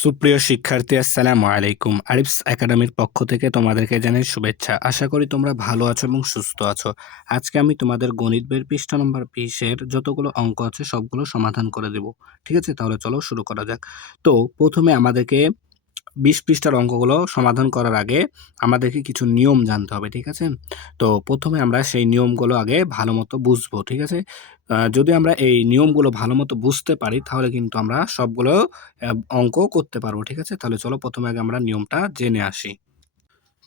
সুপ্রিয় শিক্ষার্থী, আসসালামু আলাইকুম। আরিফস একাডেমির পক্ষ থেকে তোমাদেরকে জানাই শুভেচ্ছা। আশা করি তোমরা ভালো আছো এবং সুস্থ আছো। আজকে আমি তোমাদের গণিত বইয়ের পৃষ্ঠা নম্বর 20 এর যতগুলো অঙ্ক আছে সবগুলো সমাধান করে দেব। ঠিক আছে? তাহলে চলো শুরু করা যাক। তো প্রথমে আমাদেরকে 20 পৃষ্ঠার অঙ্কগুলো সমাধান করার আগে আমাদেরকে কিছু নিয়ম জানতে হবে। ঠিক আছে? তো প্রথমে আমরা সেই নিয়মগুলো আগে ভালোমতো বুঝবো। ঠিক আছে? যদি আমরা এই নিয়মগুলো ভালোমতো বুঝতে পারি তাহলে কিন্তু আমরা সবগুলো অঙ্ক করতে পারবো। ঠিক আছে? তাহলে চলো প্রথমে আগে আমরা নিয়মটা জেনে আসি।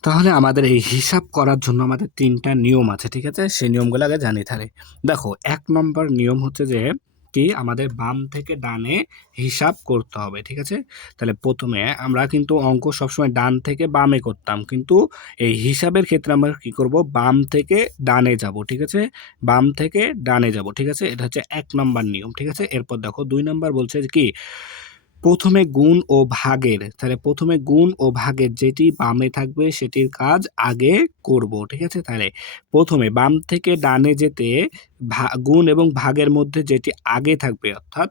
তাহলে আমাদের এই হিসাব করার জন্য আমাদের ৩ টা নিয়ম আছে। ঠিক আছে? সেই নিয়মগুলো আগে জানি তাহলে। দেখো ১ নম্বর নিয়ম হচ্ছে যে কি আমাদের বাম থেকে ডানে হিসাব করতে হবে। ঠিক আছে? তাহলে প্রথমে আমরা কিন্তু অঙ্ক সবসময় ডান থেকে বামে করতাম। কিন্তু এই হিসাবের ক্ষেত্রে আমরা কি করব? বাম থেকে ডানে যাব। ঠিক আছে? বাম থেকে ডানে যাব। ঠিক আছে? এটা হচ্ছে ১ নম্বর নিয়ম। ঠিক আছে? এরপর দেখো ২ নাম্বার বলছে যে কি প্রথমে গুণ ও ভাগের, তাহলে প্রথমে গুণ ও ভাগের যেটি বামে থাকবে সেটির কাজ আগে করব। ঠিক আছে? তাহলে প্রথমে বাম থেকে ডানে যেতে গুণ এবং ভাগের মধ্যে যেটি আগে থাকবে, অর্থাৎ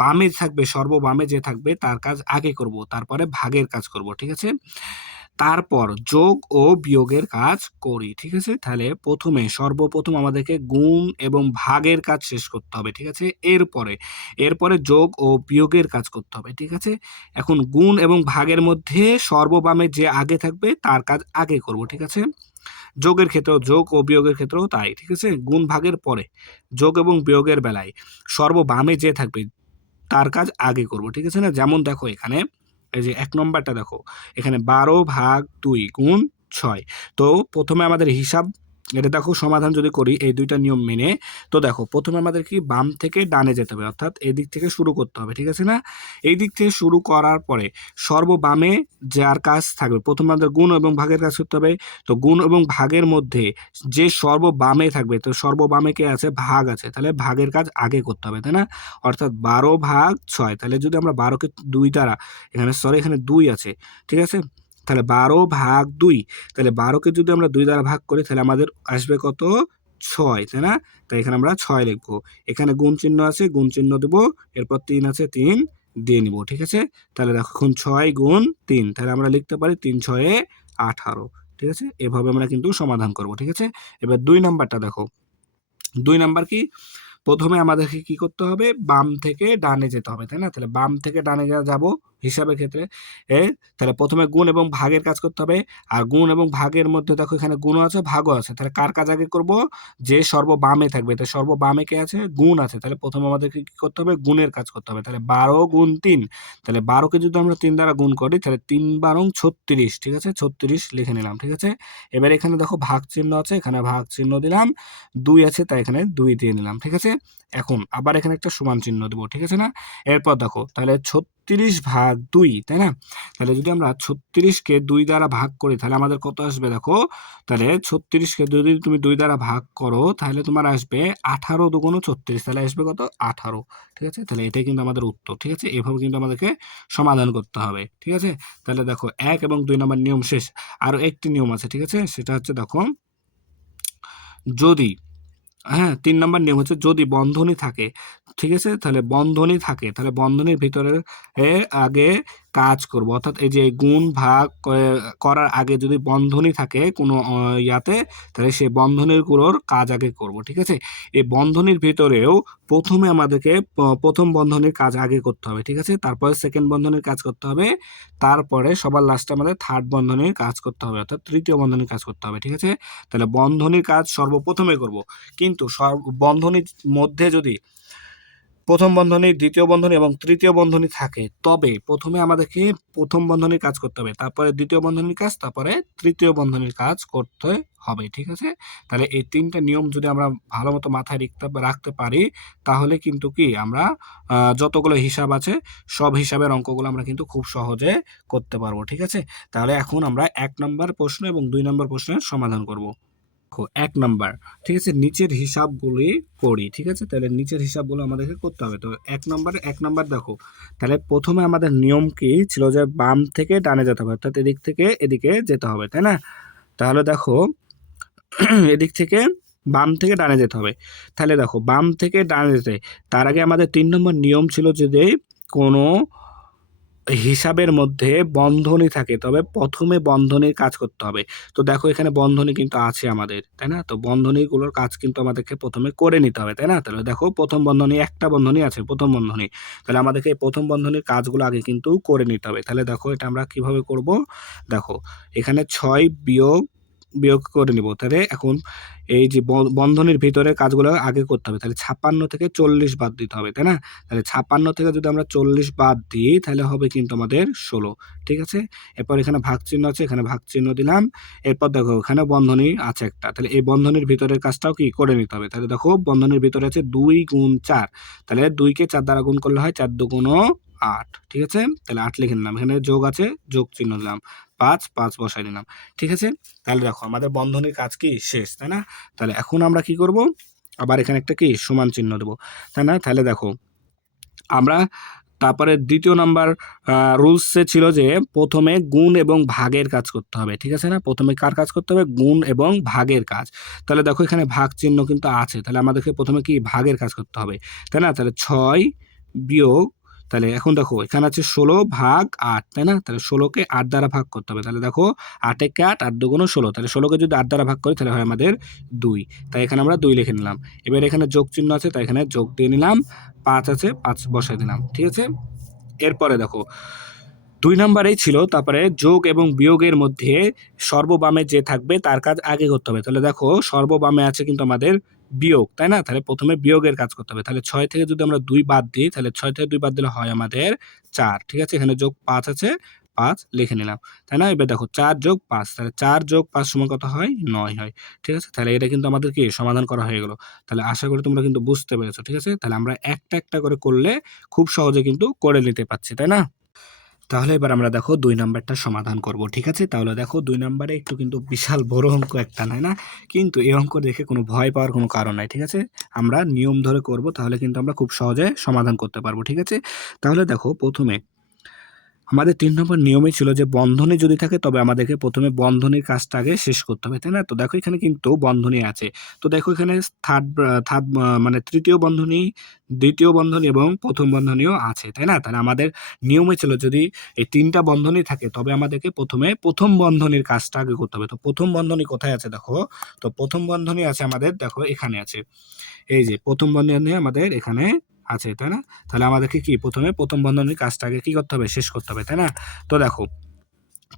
বামে থাকবে, সর্ববামে যে থাকবে তার কাজ আগে করব, তারপরে ভাগের কাজ করব। ঠিক আছে? তারপর যোগ ও বিয়োগের কাজ করি। ঠিক আছে? তাহলে সর্বপ্রথম আমাদেরকে গুণ এবং ভাগের কাজ শেষ করতে হবে। ঠিক আছে? এরপরে যোগ ও বিয়োগের কাজ করতে হবে। ঠিক আছে? এখন গুণ এবং ভাগের মধ্যে সর্ববামে যে আগে থাকবে তার কাজ আগে করব। ঠিক আছে? যোগের ক্ষেত্রেও, যোগ ও বিয়োগের ক্ষেত্রেও তাই। ঠিক আছে? গুণ ভাগের পরে যোগ এবং বিয়োগের বেলায় সর্ববামে যে থাকবে তার কাজ আগে করব। ঠিক আছে না? যেমন দেখো এখানে এই যে ১ নম্বরটা দেখো। এখানে ১২/২ গুণ ৬। তো প্রথমে আমাদের হিসাব, এটা দেখো সমাধান যদি করি এই ২ টা নিয়ম মেনে, তো দেখো প্রথমে আমাদের কি বাম থেকে ডানে যেতে হবে, অর্থাৎ এদিক থেকে শুরু করতে হবে। ঠিক আছে না? এই দিক থেকে শুরু করার পরে সর্ববামে যার কাজ থাকবে, প্রথমে আমাদের গুণ এবং ভাগের কাজ করতে হবে। তো গুণ এবং ভাগের মধ্যে যে সর্ববামে থাকবে, তো সর্ববামে কে আছে? ভাগ আছে। তাহলে ভাগের কাজ আগে করতে হবে, তাই না? অর্থাৎ ১২/৬। তাহলে যদি আমরা ১২ কে ২ দ্বারা, এখানে ২ আছে। ঠিক আছে? তাহলে ১২/২। তাহলে ১২ কে যদি আমরা ২ দ্বারা ভাগ করি তাহলে আমাদের আসবে কত? ৬, তাই না? তাই এখানে আমরা ৬ লিখবো। এখানে গুণ চিহ্ন আছে, গুণ চিহ্ন দেব। এরপর ৩ আছে, ৩ দিয়ে নিব। ঠিক আছে? তাহলে দেখো এখন ৬ গুণ ৩। তাহলে আমরা লিখতে পারি ৩×৬ = ১৮। ঠিক আছে? এভাবে আমরা কিন্তু সমাধান করব। ঠিক আছে? এবার ২ নাম্বারটা দেখো। ২ নাম্বার কি? প্রথমে আমাদেরকে কি করতে হবে? বাম থেকে ডানে যেতে হবে, তাই না? তাহলে বাম থেকে ডানে যাব হিসাবের ক্ষেত্রে। এ তাহলে প্রথমে গুণ এবং ভাগের কাজ করতে হবে। আর গুণ এবং ভাগের মধ্যে দেখো এখানে গুণও আছে, ভাগও আছে। তাহলে কার কাজ আগে করব? যে সর্ববামে থাকবে। তো সর্ববামে কে আছে? গুণ আছে। তাহলে প্রথমে আমাদেরকে কি করতে হবে? গুণের কাজ করতে হবে। তাহলে ১২ গুণ ৩। তাহলে ১২ কে যদি আমরা ৩ দ্বারা গুণ করি তাহলে ৩ × ১২ = ৩৬। ঠিক আছে? ৩৬ লিখে নিলাম। ঠিক আছে? এবার এখানে দেখো ভাগ চিহ্ন আছে, এখানে ভাগ চিহ্ন দিলাম। ২ আছে তাই এখানে ২ দিয়ে নিলাম। ঠিক আছে? এখন আবার এখানে একটা সমান চিহ্ন দেব। ঠিক আছে না? এরপর দেখো তাহলে ৩৬/২, তাই না? তাহলে যদি আমরা ৩৬ কে ২ দ্বারা ভাগ করি তাহলে আমাদের কত আসবে দেখো। তাহলে ৩৬ কে যদি তুমি ২ দ্বারা ভাগ করো তাহলে তোমার আসবে ১৮ × ২ = ৩৬। তাহলে আসবে কত? ১৮। ঠিক আছে? তাহলে এটাই কিন্তু আমাদের উত্তর। ঠিক আছে? এভাবে কিন্তু আমাদেরকে সমাধান করতে হবে। ঠিক আছে? তাহলে দেখো ১ এবং ২ নাম্বার নিয়ম শেষ। আরো একটি নিয়ম আছে। ঠিক আছে? সেটা হচ্ছে দেখো, যদি, হ্যাঁ, ৩ নাম্বার নিয়ম হচ্ছে যদি বন্ধনী থাকে, ঠিক আছে? তাহলে বন্ধনী থাকে, তাহলে বন্ধনীর ভিতরে আগে কাজ করব। অর্থাৎ এই যে গুণ ভাগ করার আগে যদি বন্ধনী থাকে কোনো ইয়াতে, তাহলে সেই বন্ধনীগুলোর কাজ আগে করব। ঠিক আছে? এই বন্ধনীর ভিতরেও প্রথমে আমাদেরকে প্রথম বন্ধনীর কাজ আগে করতে হবে। ঠিক আছে? তারপরে সেকেন্ড বন্ধনীর কাজ করতে হবে। তারপরে সবার লাস্টে আমাদের থার্ড বন্ধনীর কাজ করতে হবে, অর্থাৎ তৃতীয় বন্ধনীর কাজ করতে হবে। ঠিক আছে? তাহলে বন্ধনীর কাজ সর্বপ্রথমে করব। কিন্তু বন্ধনীর মধ্যে যদি প্রথম বন্ধনী, দ্বিতীয় বন্ধনী এবং তৃতীয় বন্ধনী থাকে তবে প্রথমে আমাদেরকে প্রথম বন্ধনীর কাজ করতে হবে, তারপরে দ্বিতীয় বন্ধনীর কাজ, তারপরে তৃতীয় বন্ধনীর কাজ করতে হবে। ঠিক আছে? তাহলে এই ৩ টা নিয়ম যদি আমরা ভালো মতো মাথায় রাখতে পারি তাহলে কিন্তু কি আমরা যতগুলো হিসাব আছে সব হিসাবের অঙ্কগুলো আমরা কিন্তু খুব সহজে করতে পারবো। ঠিক আছে? তাহলে এখন আমরা ১ নম্বর প্রশ্ন এবং ২ নম্বর প্রশ্নের সমাধান করব। দেখো ১ নাম্বার, ঠিক আছে? নিচের হিসাবগুলি করি। ঠিক আছে? তাহলে নিচের হিসাবগুলো আমাদেরকে করতে হবে। তো ১ নাম্বার দেখো। তাহলে প্রথমে আমাদের নিয়ম কি ছিল যে বাম থেকে ডানে যেতে হবে, অর্থাৎ এদিক থেকে এদিকে যেতে হবে, তাই না? তাহলে দেখো এদিক থেকে বাম থেকে ডানে যেতে হবে। তাহলে দেখো বাম থেকে ডানে যেতে তার আগে আমাদের ৩ নম্বর নিয়ম ছিল যদি কোনো হিসাবের মধ্যে বন্ধনী থাকে, তবে প্রথমে বন্ধনীর কাজ করতে হবে। তো দেখো এখানে বন্ধনী কিন্তু আছে আমাদের, তাই না? তো বন্ধনীগুলোর কাজ কিন্তু আমাদেরকে প্রথমে করে নিতে হবে, তাই না? তাহলে দেখো প্রথম বন্ধনী, একটা বন্ধনী আছে, প্রথম বন্ধনী। তাহলে আমাদেরকে এই প্রথম বন্ধনীর কাজগুলো আগে কিন্তু করে নিতে হবে। তাহলে দেখো এটা আমরা কিভাবে করব? দেখো এখানে 6 বিয়োগ বিয়োগ করে নিব। তাহলে এখন এই যে বন্ধনীর ভিতরে কাজগুলো আগে করতে হবে। তাহলে 56 থেকে 40 বাদ দিতে হবে, তাই না? তাহলে 56 থেকে যদি আমরা 40 বাদ দিই তাহলে হবে কিন্তু আমাদের 16, ঠিক আছে? এরপর এখানে ভাগ চিহ্ন আছে, এখানে ভাগ চিহ্ন দিলাম। এরপর দেখো এখানে বন্ধনী আছে একটা, তাহলে এই বন্ধনীর ভিতরের কাজটাও কি করে নিতে হবে। তাহলে দেখো বন্ধনীর ভিতরে আছে 2 গুণ 4, তাহলে 2 কে 4 দ্বারা গুণ করলে হয় 4 দুগুণ 8, ঠিক আছে? তাহলে 8 লিখে নিলাম, এখানে যোগ আছে, যোগ চিহ্ন দিলাম, 5 5 বসাই দিলাম, ঠিক আছে? তাহলে দেখো আমাদের বন্ধনীর কাজ কি শেষ, তাই না? তাহলে এখন আমরা কি করব, আবার এখানে একটা কি সমান চিহ্ন দেবো, তাই না? তাহলে দেখো আমরা তারপরে দ্বিতীয় নাম্বার রুলসে ছিল যে প্রথমে গুণ এবং ভাগের কাজ করতে হবে, ঠিক আছে না? প্রথমে কার কাজ করতে হবে? গুণ এবং ভাগের কাজ। তাহলে দেখো এখানে ভাগ চিহ্ন কিন্তু আছে, তাহলে আমাদেরকে প্রথমে কি ভাগের কাজ করতে হবে, তাই না? তাহলে 6 বিয়োগ, তাহলে এখন দেখো এখানে আছে 16 ভাগ 8, তাই না? তাহলে 16কে 8 দ্বারা ভাগ করতে হবে। তাহলে দেখো 8 একে 8, 8 দুগুণ 16, তাহলে 16কে যদি 8 দ্বারা ভাগ করি তাহলে হয় আমাদের 2, তাই এখানে আমরা 2 লিখে নিলাম। এবার এখানে যোগ চিহ্ন আছে, তাই এখানে যোগ দিয়ে নিলাম, 5 আছে, 5 বসাই দিলাম, ঠিক আছে? এরপরে দেখো 2 নাম্বারেই ছিল, তারপরে যোগ এবং বিয়োগের মধ্যে সর্ববামে যে থাকবে তার কাজ আগে করতে হবে। তাহলে দেখো সর্ববামে আছে কিন্তু আমাদের বিয়োগ, তাই না? তাহলে প্রথমে বিয়োগের কাজ করতে হবে। তাহলে 6 থেকে যদি আমরা 2 বাদ দিই, তাহলে 6 থেকে 2 বাদ দিলে হয় আমাদের 4, ঠিক আছে? এখানে যোগ 5 আছে, 5 লিখে নিলাম, তাই না? এবার দেখো 4 যোগ 5, তাহলে 4 যোগ 5 সমান কত হয়? 9 হয়, ঠিক আছে? তাহলে এটা কিন্তু আমাদের কি সমাধান করা হয়ে গেল। তাহলে আশা করি তোমরা কিন্তু বুঝতে পেরেছো, ঠিক আছে? তাহলে আমরা একটা একটা করে করলে খুব সহজে কিন্তু করে নিতে পারছি, তাই না? তাহলে এবার আমরা দেখো 2 নাম্বারটা সমাধান করব, ঠিক আছে? তাহলে দেখো 2 নাম্বারে একটু কিন্তু বিশাল বড় অঙ্ক একটা, তাই না? কিন্তু এই অঙ্ক দেখে কোনো ভয় পাওয়ার কোনো কারণ নাই, ঠিক আছে? আমরা নিয়ম ধরে করব, তাহলে কিন্তু আমরা খুব সহজে সমাধান করতে পারবো, ঠিক আছে? তাহলে দেখো প্রথমে আমাদের 3 নম্বর নিয়মই ছিল যে বন্ধনী যদি থাকে তবে আমাদেরকে প্রথমে বন্ধনীর কাজটা আগে শেষ করতে হবে, তাই না? তো দেখো এখানে কিন্তু বন্ধনী আছে। তো দেখো এখানে থার্ড থার্ড মানে তৃতীয় বন্ধনী, দ্বিতীয় বন্ধনী এবং প্রথম বন্ধনীও আছে, তাই না? তাহলে আমাদের নিয়মে ছিল যদি এই 3টা বন্ধনী থাকে তবে আমাদেরকে প্রথমে প্রথম বন্ধনীর কাজটা আগে করতে হবে। তো প্রথম বন্ধনী কোথায় আছে দেখো? তো প্রথম বন্ধনী আছে আমাদের, দেখো এখানে আছে। এই যে প্রথম বন্ধনী আমাদের এখানে আছে, তাই না? তাহলে আমাদেরকে কি প্রথমে প্রথম বন্ধনীর কাজটাকে কি করতে হবে? শেষ করতে হবে, তাই না? তো দেখো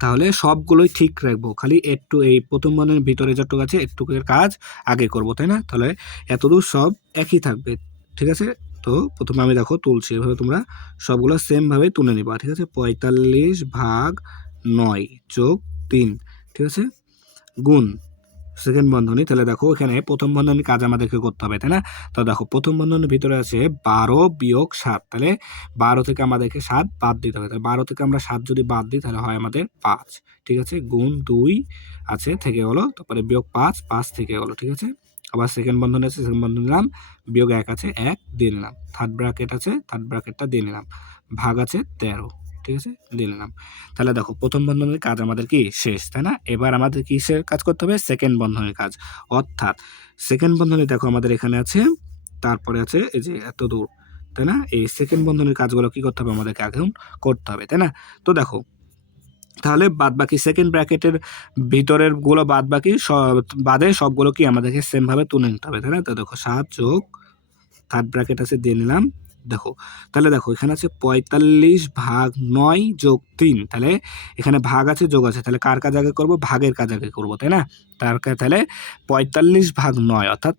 তাহলে সবগুলোই ঠিক রাখবো, খালি একটু এই প্রথম বন্ধনীর ভিতরে যতটুকু আছে একটুকুর কাজ আগে করব, তাই না? তাহলে এতদূর সব একই থাকবে, ঠিক আছে? তো প্রথমে আমি দেখো তুলছি, এভাবে তোমরা সবগুলো সেম ভাবে তুলে নিবা, ঠিক আছে? 45 ভাগ 9 যোগ 3, ঠিক আছে? গুণ সেকেন্ড বন্ধনী, তাহলে দেখো এখানে প্রথম বন্ধনীর কাজ আমাদেরকে করতে হবে, তাই না? তো দেখো প্রথম বন্ধনীর ভিতরে আছে 12 বিয়োগ 7, তাহলে 12 থেকে আমাদেরকে 7 বাদ দিতে হবে। তাহলে 12 থেকে আমরা 7 যদি বাদ দিই তাহলে হয় আমাদের 5, ঠিক আছে? গুণ 2 আছে, থেকে গেলো, তারপরে বিয়োগ 5, 5 থেকে গেলো, ঠিক আছে? আবার সেকেন্ড বন্ধনী আছে, সেকেন্ড বন্ধনী নিলাম, বিয়োগ 1 আছে, 1 দিয়ে নিলাম, থার্ড ব্র্যাকেট আছে, থার্ড ব্র্যাকেটটা দিয়ে নিলাম, ভাগ আছে 13, ঠিক আছে? দিয়ে নিলাম। তাহলে দেখো প্রথম বন্ধনীর কাজ আমাদের কি শেষ, তাই না? এবার আমাদের কিসের কাজ করতে হবে? সেকেন্ড বন্ধনীর কাজ, অর্থাৎ সেকেন্ড বন্ধনী দেখো আমাদের এখানে আছে, তারপরে আছে এই যে এত দূর, তাই না? এই সেকেন্ড বন্ধনীর কাজগুলো কি করতে হবে? আমাদেরকে এখন করতে হবে, তাই না? তো দেখো তাহলে বাদ বাকি সেকেন্ড ব্র্যাকেটের ভিতরের গুলো বাদ বাকি বাদে সবগুলো কি আমাদেরকে সেম ভাবে তুলে নিতে হবে, তাই না? তো দেখো 7 যোগ থার্ড ব্র্যাকেট আছে, দিয়ে নিলাম, দেখো তাহলে দেখো এখানে আছে 45 ভাগ 9 যোগ 3, তাহলে এখানে ভাগ আছে, যোগ আছে, তাহলে কার কাজ আগে করব? ভাগের কাজ আগে করব, তাই না? তাহলে 45 ভাগ 9, অর্থাৎ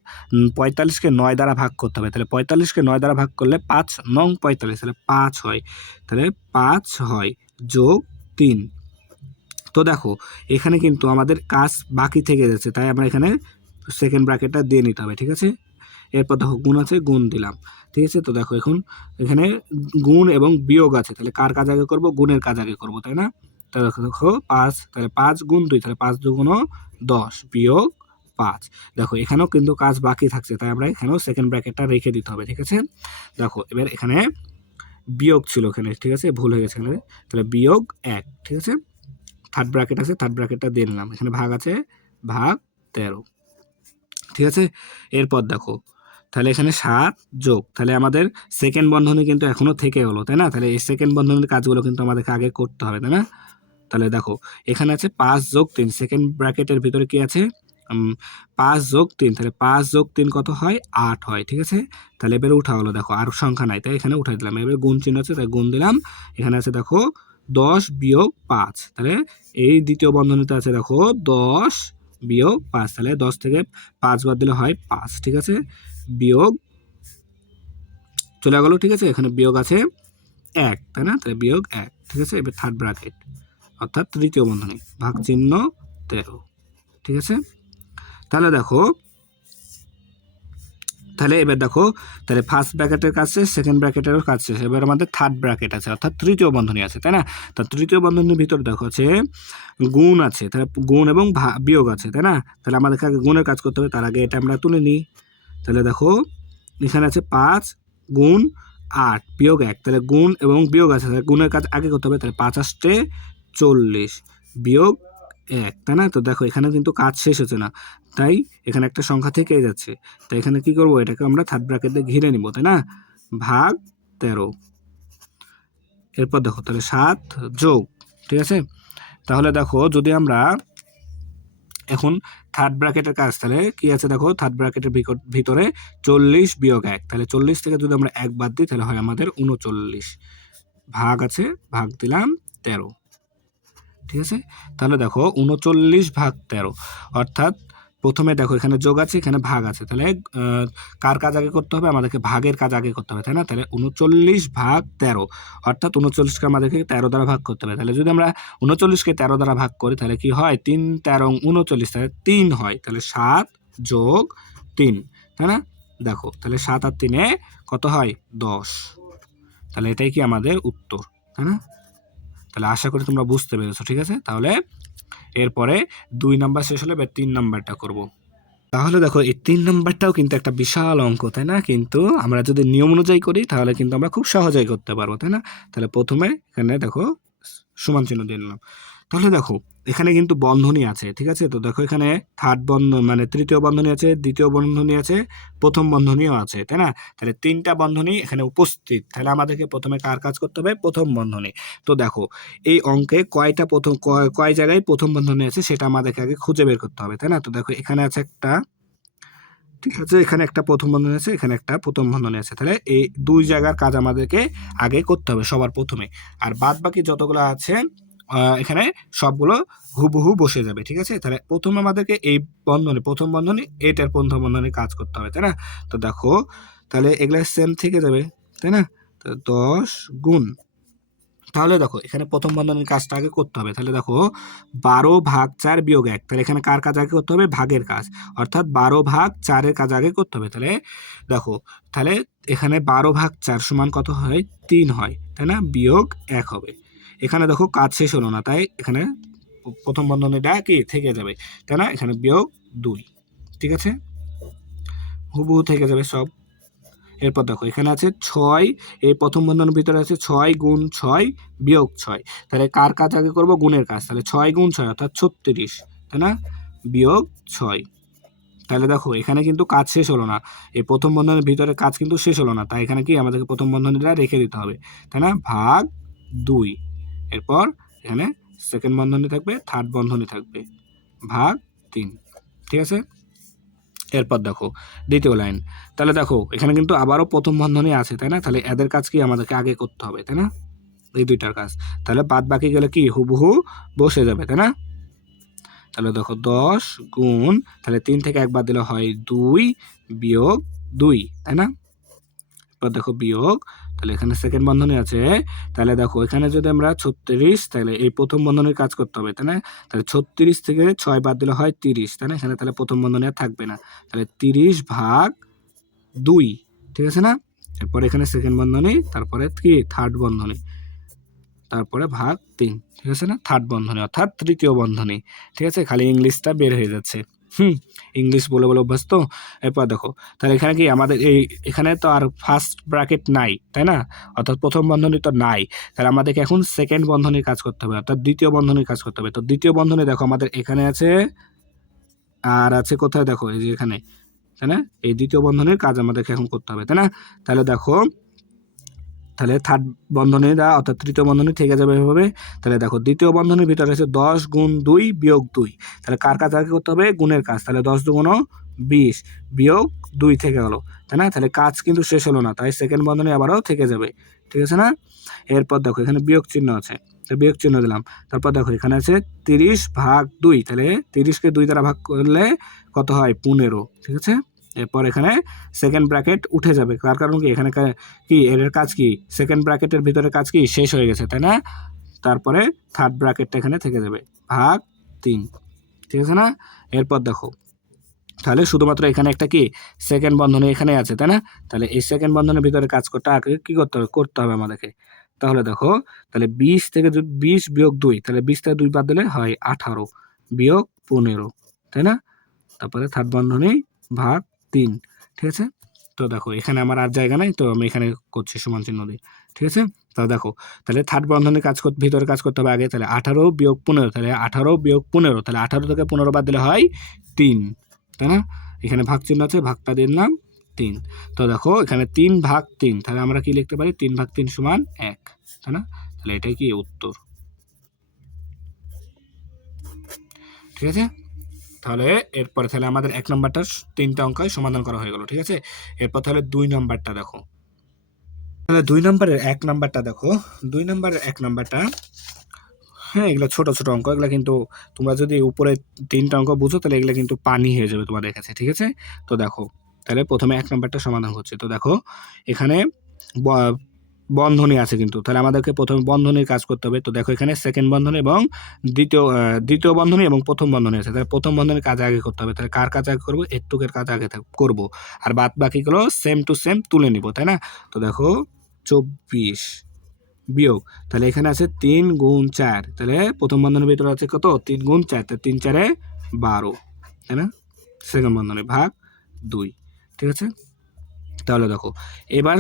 45কে 9 দ্বারা ভাগ করতে হবে। তাহলে 45কে 9 দ্বারা ভাগ করলে 5 নং 45, তাহলে 5 হয়, তাহলে 5 হয় যোগ 3। তো দেখো এখানে কিন্তু আমাদের কাজ বাকি থেকে যাচ্ছে, তাই আমরা এখানে সেকেন্ড ব্র্যাকেটটা দিয়ে নিতে হবে, ঠিক আছে? এরপর দেখো গুণ আছে, গুণ দিলাম, ঠিক আছে? তো দেখো এখন এখানে গুণ এবং বিয়োগ আছে, তাহলে কার কাজ আগে করব? গুণের কাজ আগে করব, তাই না? তাহলে দেখো 5, তাহলে 5 গুণ 2, তাহলে 5 দুগুণ 10 বিয়োগ 5, দেখো এখানেও কিন্তু কাজ বাকি থাকছে, তাই আমরা এখানেও সেকেন্ড ব্র্যাকেটটা রেখে দিতে হবে, ঠিক আছে? দেখো এবার এখানে বিয়োগ ছিল এখানে, ঠিক আছে? ভুল হয়ে গেছে এখানে, তাহলে বিয়োগ 1, ঠিক আছে? থার্ড ব্র্যাকেট আছে, থার্ড ব্র্যাকেটটা দিয়ে নিলাম, এখানে ভাগ আছে, ভাগ 13, ঠিক আছে? এরপর দেখো তাহলে এখানে 7 যোগ, তাহলে আমাদের সেকেন্ড বন্ধনী কিন্তু এখনো থেকে হলো, তাই না? তাহলে এই সেকেন্ড বন্ধনীর কাজগুলো কিন্তু আমাদেরকে আগে করতে হবে, তাই না? তাহলে দেখো এখানে আছে 5 যোগ 3, সেকেন্ড ব্র্যাকেটের ভিতরে কি আছে 5 যোগ 3, তাহলে 5 যোগ 3 কত হয় 8 হয়, ঠিক আছে? তাহলে এবারে উঠা হলো, দেখো আর সংখ্যা নাই তাই এখানে উঠাই দিলাম, এবারে গুণ চিহ্ন আছে তাই গুণ দিলাম। এখানে আছে দেখো 10 বিয়োগ 5, তাহলে এই দ্বিতীয় বন্ধনীতে আছে দেখো 10 বিয়োগ 5, তাহলে 10 থেকে 5 বাদ দিলে হয় 5, ঠিক আছে? বিয়োগ চলে গেল, ঠিক আছে? এখানে বিয়োগ আছে 1, তাই না? তাহলে বিয়োগ 1, ঠিক আছে? এবার থার্ড ব্র্যাকেট অর্থাৎ তৃতীয় বন্ধনী ভাগ চিহ্ন 13, ঠিক আছে? তাহলে দেখো, তাহলে এবার দেখো, তাহলে ফার্স্ট ব্র্যাকেটের কাজ শেষ, সেকেন্ড ব্র্যাকেটেরও কাজ শেষ, এবার আমাদের থার্ড ব্র্যাকেট আছে অর্থাৎ তৃতীয় বন্ধনী আছে, তাই না? তো তৃতীয় বন্ধনীর ভিতরে দেখো আছে গুণ আছে, তাহলে গুণ এবং বিয়োগ আছে, তাই না? তাহলে আমাদেরকে আগে গুণের কাজ করতে হবে, তার আগে এটা আমরা তুলে নিই। তাহলে দেখো এখানে আছে 5 গুণ 8 বিয়োগ 1, তাহলে গুণ এবং বিয়োগ আছে, তাহলে গুণের কাজ আগে করতে হবে, তাহলে 5 আসতে 40 বিয়োগ 1, তাই না? তো দেখো এখানে কিন্তু কাজ শেষ হচ্ছে না, তাই এখানে একটা সংখ্যা থেকেই যাচ্ছে, তাই এখানে কি করব, এটাকে আমরা থার্ড ব্র্যাকেট দিয়ে ঘিরে নিব, তাই না? ভাগ 13, এরপর দেখো তাহলে 7 যোগ, ঠিক আছে? তাহলে দেখো যদি আমরা এখন থার্ড ব্র্যাকেটের কাজ, তাহলে কি আছে দেখো থার্ড ব্র্যাকেটের ভিতরে 40 বিয়োগ 1, তাহলে 40 থেকে যদি আমরা 1 বাদ দিই তাহলে হয় আমাদের 39, ভাগ আছে ভাগ দিলাম 13, ঠিক আছে? তাহলে দেখো 39 ভাগ 13, অর্থাৎ প্রথমে দেখো এখানে যোগ আছে এখানে ভাগ আছে, তাহলে কার কাজ আগে করতে হবে, আমাদেরকে ভাগের কাজ আগে করতে হবে, তাই না? তাহলে 39 ভাগ 13, অর্থাৎ 39কে আমাদেরকে 13 দ্বারা ভাগ করতে হবে, তাহলে যদি আমরা 39কে 13 দ্বারা ভাগ করি তাহলে কি হয় 3 13 39, তাহলে 3 হয়, তাহলে 7 যোগ 3, তাই না? দেখো তাহলে 7 আর 3-এ কত হয় 10, তাহলে এটাই কি আমাদের উত্তর, তাই না? তাহলে আশা করি তোমরা বুঝতে পেরেছো, ঠিক আছে? তাহলে এরপরে 2 নাম্বার শেষ হলে এবার 3 নাম্বারটা করব। তাহলে দেখো এই 3 নাম্বারটাও কিন্তু একটা বিশাল অঙ্ক, তাই না? কিন্তু আমরা যদি নিয়ম অনুযায়ী করি তাহলে কিন্তু আমরা খুব সহজেই করতে পারবো, তাই না? তাহলে প্রথমে এখানে দেখো সমান চিহ্ন দিয়ে নিলাম, তাহলে দেখো এখানে কিন্তু বন্ধনী আছে, ঠিক আছে? তো দেখো এখানে থার্ড বন্ধনী মানে তৃতীয় বন্ধনী আছে, দ্বিতীয় বন্ধনী আছে, প্রথম বন্ধনীও আছে, তাই না? তাহলে 3টা বন্ধনী এখানে উপস্থিত, তাহলে আমাদেরকে প্রথমে কার কাজ করতে হবে, প্রথম বন্ধনী। তো দেখো এই অঙ্কে কয়টা প্রথম কয় জায়গায় প্রথম বন্ধনী আছে সেটা আমাদেরকে আগে খুঁজে বের করতে হবে, তাই না? তো দেখো এখানে আছে একটা, ঠিক আছে? এখানে একটা প্রথম বন্ধনী আছে, এখানে একটা প্রথম বন্ধনী আছে, তাহলে এই 2 জায়গার কাজ আমাদেরকে আগে করতে হবে সবার প্রথমে, আর বাদ বাকি যতগুলো আছে এখানে সবগুলো হুবহু বসে যাবে, ঠিক আছে? তাহলে প্রথমে আমাদেরকে এই বন্ধনী প্রথম বন্ধনী এটার প্রথম বন্ধনী কাজ করতে হবে, তাই না? তো দেখো তাহলে এগুলো সেম থেকে যাবে, তাই না? তো 10 গুণ, তাহলে দেখো এখানে প্রথম বন্ধনীর কাজটা আগে করতে হবে, তাহলে দেখো 12 ভাগ 4 বিয়োগ 1, তাহলে এখানে কার কাজ আগে করতে হবে, ভাগের কাজ, অর্থাৎ 12 ভাগ 4-এর কাজ আগে করতে হবে, তাহলে দেখো তাহলে এখানে 12 ভাগ 4 সমান কত হয় 3 হয়, তাই না? বিয়োগ 1 হবে, এখানে দেখো কাজ শেষ হলো না তাই এখানে প্রথম বন্ধনীটা কি থেকে যাবে, তাই না? এখানে বিয়োগ 2, ঠিক আছে? হুবহু থেকে যাবে সব। এরপর দেখো এখানে আছে 6, এই প্রথম বন্ধনীর ভিতরে আছে 6 গুণ 6 বিয়োগ 6, তাহলে কার কাজ আগে করব, গুণের কাজ, তাহলে 6 গুণ 6 অর্থাৎ 36, তাই না? বিয়োগ 6, তাহলে দেখো এখানে কিন্তু কাজ শেষ হলো না, এই প্রথম বন্ধনীর ভিতরে কাজ কিন্তু শেষ হলো না, তাই এখানে কি আমাদেরকে প্রথম বন্ধনীটা রেখে দিতে হবে, তাই না? ভাগ 2, এরপর এখানে সেকেন্ড বন্ধনী থাকবে, থার্ড বন্ধনী থাকবে, ভাগ 3, ঠিক আছে? এরপর দেখো দ্বিতীয় লাইন, তাহলে দেখো এখানে কিন্তু আবারও প্রথম বন্ধনী আছে, তাই না? তাহলে এদের কাজ কি আমাদেরকে আগে করতে হবে, তাই না? এই দুইটার কাজ, তাহলে বাদ বাকি গেলে কি হুবহু বসে যাবে, তাই না? তাহলে দেখো 10 গুণ, তাহলে 3 থেকে 1 বাদ দিলে হয় 2 বিয়োগ 2, তাই না? এবার দেখো বিয়োগ, তাহলে এখানে সেকেন্ড বন্ধনী আছে, তাহলে দেখো এখানে যদি আমরা 36, তাহলে এই প্রথম বন্ধনীর কাজ করতে হবে, তাই না? তাহলে 36 থেকে 6 বাদ দিলে হয় 30, তাই না? এখানে তাহলে প্রথম বন্ধনী আর থাকবে না, তাহলে 30 ভাগ 2, ঠিক আছে না? এরপরে এখানে সেকেন্ড বন্ধনী, তারপরে কি থার্ড বন্ধনী, তারপরে ভাগ 3, ঠিক আছে না? থার্ড বন্ধনী অর্থাৎ তৃতীয় বন্ধনী, ঠিক আছে? খালি ইংলিশটা বের হয়ে যাচ্ছে, ইংলিশ বলে বলে অভ্যাস তো। এরপর দেখো তাহলে এখানে কি আমাদের এখানে তো আর ফার্স্ট ব্র্যাকেট নাই, তাই না? অর্থাৎ প্রথম বন্ধনী তো নাই, তাহলে আমাদেরকে এখন সেকেন্ড বন্ধনীর কাজ করতে হবে, অর্থাৎ দ্বিতীয় বন্ধনীর কাজ করতে হবে। তো দ্বিতীয় বন্ধনী দেখো আমাদের এখানে আছে, আর আছে কোথায় দেখো এই যে এখানে, তাই না? এই দ্বিতীয় বন্ধনীর কাজ আমাদেরকে এখন করতে হবে, তাই না? তাহলে দেখো, তাহলে থার্ড বন্ধনীটা অর্থাৎ তৃতীয় বন্ধনী থেকে যাবে এভাবে। তাহলে দেখো দ্বিতীয় বন্ধনীর ভিতরে আছে 10 গুণ 2 বিয়োগ 2, তাহলে কার কাজ আগে করতে হবে? গুণের কাজ। তাহলে 10 দুগুণ 20 বিয়োগ 2 থেকে গেল, তাই না? তাহলে কাজ কিন্তু শেষ হলো না, তাই সেকেন্ড বন্ধনী আবারও থেকে যাবে, ঠিক আছে না? এরপর দেখো এখানে বিয়োগ চিহ্ন আছে, বিয়োগ চিহ্ন দিলাম। তারপর দেখো এখানে আছে 30 ভাগ 2, তাহলে 30কে 2 দ্বারা ভাগ করলে কত হয়? 15, ঠিক আছে? এরপর এখানে সেকেন্ড ব্র্যাকেট উঠে যাবে, তার কারণ কি এখানে কি এর কাজ কি? সেকেন্ড ব্র্যাকেটের ভিতরে কাজ কি শেষ হয়ে গেছে, তাই না? তারপরে থার্ড ব্র্যাকেটটা এখানে থেকে যাবে, ভাগ 3, ঠিক আছে না? এরপর দেখো তাহলে শুধুমাত্র এখানে একটা কি সেকেন্ড বন্ধনী এখানে আছে, তাই না? তাহলে এই সেকেন্ড বন্ধনীর ভিতরে কাজ করতে আগে কি করতে হবে আমাদেরকে? তাহলে দেখো, তাহলে 20 থেকে 20 বিয়োগ 2, তাহলে 20 থেকে 2 বাদ দিলে হয় 18 বিয়োগ 15, তাই না? তারপরে থার্ড বন্ধনী ভাগ 3, ঠিক আছে? তো দেখো এখানে আমার আর জায়গা নাই, তো আমি এখানে করছি সমান চিহ্ন দিয়ে, ঠিক আছে? তা দেখো, তাহলে থার্ড বন্ধনীর কাজ করতে ভিতরে কাজ করতে হবে আগে, তাহলে 18 বিয়োগ 15, তাহলে 18 বিয়োগ 15, তাহলে 18 থেকে 15 বাদ দিলে হয় 3, তাই না? এখানে ভাগ চিহ্ন আছে, ভাগটা দিলাম 3। তো দেখো এখানে 3 ভাগ 3, তাহলে আমরা কি লিখতে পারি? 3 ভাগ 3 সমান 1, তাই না? তাহলে এটাই কি উত্তর, ঠিক আছে? তাহলে এরপরে তাহলে আমাদের 1 নম্বরটা 3টা অঙ্কই সমাধান করা হয়ে গেল, ঠিক আছে? এরপর তাহলে 2 নম্বরটা দেখো। তাহলে 2 নম্বরের 1 নম্বরটা দেখো। 2 নম্বরের 1 নম্বরটা, হ্যাঁ, এগুলো ছোট, ছোট অঙ্ক। এগুলা কিন্তু তোমরা যদি উপরে 3টা অঙ্ক বুঝো তাহলে এগুলা কিন্তু পানি হয়ে যাবে তোমাদের কাছে, ঠিক আছে? তো দেখো, তাহলে প্রথমে 1 নম্বরটা সমাধান হচ্ছে। তো দেখো এখানে ব বন্ধনী আছে কিন্তু। তাহলে আমাদেরকে প্রথমে বন্ধনীর কাজ করতে হবে। তো দেখো এখানে সেকেন্ড বন্ধনী এবং দ্বিতীয় বন্ধনী এবং প্রথম বন্ধনী আছে। তাহলে প্রথম বন্ধনীর কাজ আগে করতে হবে। তাহলে কার কাজ আগে করব? এর কাজ আগে করব। আর বাদ বাকিগুলো সেম টু সেম তুলে নিব, তাই না? তো দেখো 24 বিয়োগ, তাহলে এখানে আছে 3 গুণ 4, তাহলে প্রথম বন্ধনীর ভিতরে আছে কত? 3 গুণ 4, তাহলে 3 4 12, তাই না? সেকেন্ড বন্ধনী ভাগ 2, ঠিক আছে? তাহলে দেখো এবার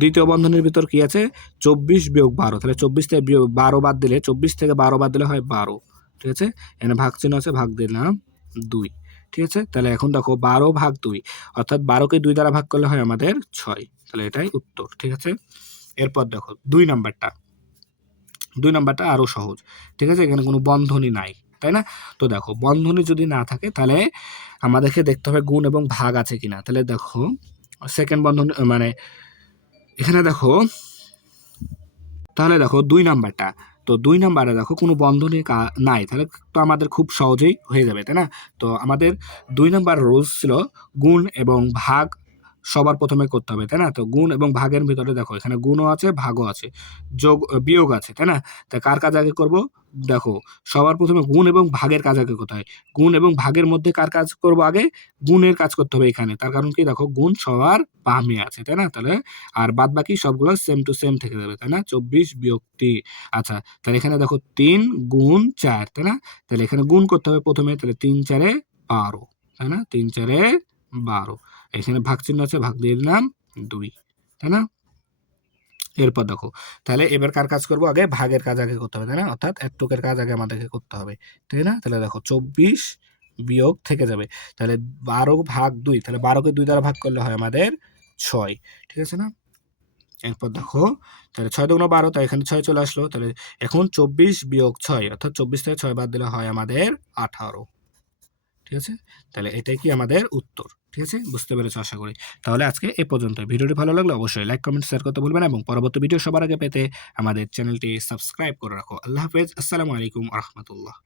দ্বিতীয় বন্ধনীর ভিতর কি আছে? 24 বিয়োগ 12, তাহলে 24 থেকে 12 বাদ দিলে 24 থেকে 12 বাদ দিলে হয় 12, ঠিক আছে? এখানে ভাগ চিহ্ন আছে, ভাগ দিলাম 2, ঠিক আছে? তাহলে এখন দেখো 12 ভাগ 2, অর্থাৎ 12কে 2 দ্বারা ভাগ করলে হয় আমাদের 6, তাহলে এটাই উত্তর, ঠিক আছে? এরপর দেখো 2 নাম্বারটা আরো সহজ, ঠিক আছে? এখানে কোনো বন্ধনী নাই, তাই না? তো দেখো বন্ধনী যদি না থাকে তাহলে আমাদেরকে দেখতে হবে গুণ এবং ভাগ আছে কিনা। তাহলে দেখো সেকেন্ড বন্ধনী মানে এখানে দেখো, তাহলে দেখো 2 নাম্বারটা, তো 2 নাম্বারে দেখো কোনো বন্ধনী নাই, তাহলে তো আমাদের খুব সহজেই হয়ে যাবে, তাই না? তো আমাদের 2 নাম্বার রুলস ছিল গুণ এবং ভাগ সবার প্রথমে করতে হবে, তাই না? তো গুণ এবং ভাগের ভিতরে দেখো এখানে গুণও আছে, ভাগও আছে, বিয়োগ আছে, তাই না? তা কার কাজ আগে করব? দেখো সবার প্রথমে গুণ এবং ভাগের কাজ আগে করতে হয়। গুণ এবং ভাগের মধ্যে কার কাজ করব আগে? গুণের কাজ করতে হবে এখানে। তার কারণ কি? দেখো গুণ সবার বামে আছে, তাই না? তাহলে আর বাদবাকি সবগুলো সেম টু সেম থেকে যাবে, তাই না? 24 বিয়োগ 3, আচ্ছা তাহলে এখানে দেখো 3 গুণ 4, তাই না? তাহলে এখানে গুণ করতে হবে প্রথমে, তাহলে 3 4 12, তাই না? 3 4 12, এখানে ভাগ চিহ্ন আছে, ভাগ দিয়ে দিলাম 2, তাই না? এরপর দেখো তাহলে এবার কার কাজ করব? আগে ভাগের কাজ আগে করতে হবে, তাই না? অর্থাৎ এর কাজ আগে আমাদেরকে করতে হবে, তাই না? তাহলে দেখো 24 বিয়োগ থেকে যাবে, তাহলে 12 ভাগ 2, তাহলে 12কে 2 দ্বারা ভাগ করলে হয় আমাদের 6, ঠিক আছে না? এরপর দেখো তাহলে 6 দুগুণ 12, তাই এখানে 6 চলে আসলো, তাহলে এখন 24 বিয়োগ 6, অর্থাৎ 24 থেকে 6 বাদ দিলে হয় আমাদের 18, ঠিক আছে? তাহলে এটাই কি আমাদের উত্তর, ঠিক আছে? বুঝতে পেরেছো আশা করি। তাহলে আজকে এ পর্যন্ত। ভিডিওটি ভালো লাগলে অবশ্যই লাইক, কমেন্ট, শেয়ার করতে ভুলবেন এবং পরবর্তী ভিডিও সবার আগে পেতে আমাদের চ্যানেলটি সাবস্ক্রাইব করে রাখো। আল্লাহ হাফেজ। আসসালামু আলাইকুম ওয়া রাহমাতুল্লাহ।